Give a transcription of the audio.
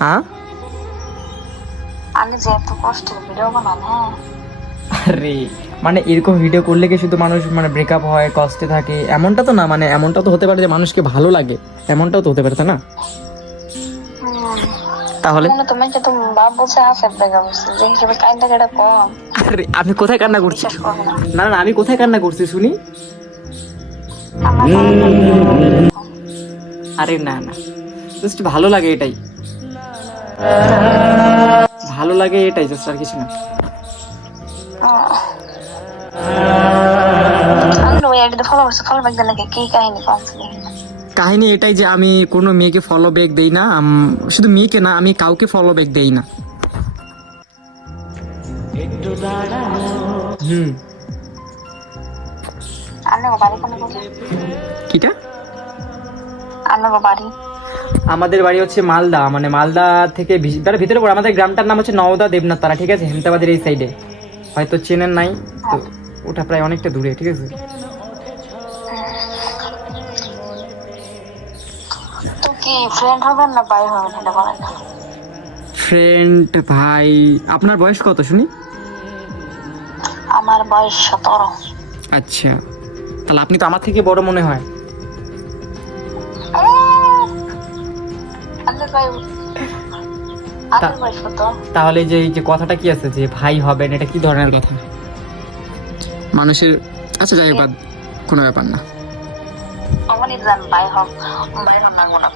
হ্যাঁ আমি যে এত কষ্টের ভিডিও বানান, হ্যাঁ আরে মানে এরকম ভিডিও করলে কি শুধু মানুষ মানে ব্রেকআপ হয় কষ্টে থাকে এমনটা তো না, মানে এমনটা তো হতে পারে যে মানুষকে ভালো লাগে, এমনটাও তো হতে পারে তাই না? তাহলে মনে তো মাইকে তো বাপ বলছে আছে ব্রেকআপ হচ্ছে, যে হিসেবে কাইন্দা কেটা কম আরে আমি কোথায় কান্না করছি? বিশ্বাস করবো না। না না আমি কোথায় কান্না করছি শুনি? আমার বাবা আরে না না, জাস্ট ভালো লাগে এটাই, ভালো লাগে এটাই, জাস্ট আর কিছু না। আমি ওই আইডিতে ফলো করছি, ফলো ব্যাক দিলে কি কাহিনী কমছে দেখি না। কাহিনী এটাই যে আমি কোনো মেয়েকে ফলো ব্যাক দেই না, শুধু মেয়েকে না আমি কাউকে ফলো ব্যাক দেই না। হুম আপনার বাড়ি কোনে কোথায়? কিটা? আপনার বাড়ি আমাদের বাড়ি হচ্ছে মালদা, মানে মালদা থেকে ভিতরে পড়ে। আমাদের গ্রামটার নাম হচ্ছে নওদা দেবনাথ তারা, ঠিক আছে, হেমতাবাদের এই সাইডে, হয়তো চেনেন নাই তো, ওটা প্রায় অনেকটা দূরে, ঠিক আছে। তো কি ফ্রেন্ড হবেন না ভাই হবেন এটা বলেন না। ফ্রেন্ড ভাই, আপনার বয়স কত শুনি? আমার বয়স 17। আচ্ছা, তাহলে আপনি তো আমার থেকে বড় মনে হয়। আপনার ভাই আপনার বয়স কত? তাহলে যে এই যে কথাটা কি আছে যে ভাই হবেন, এটা কি ধরনের কথা মানুষের? আচ্ছা যাই হোক, বাদ, কোনো ব্যাপার না। অমনি যান ভাই হব লাগবো না।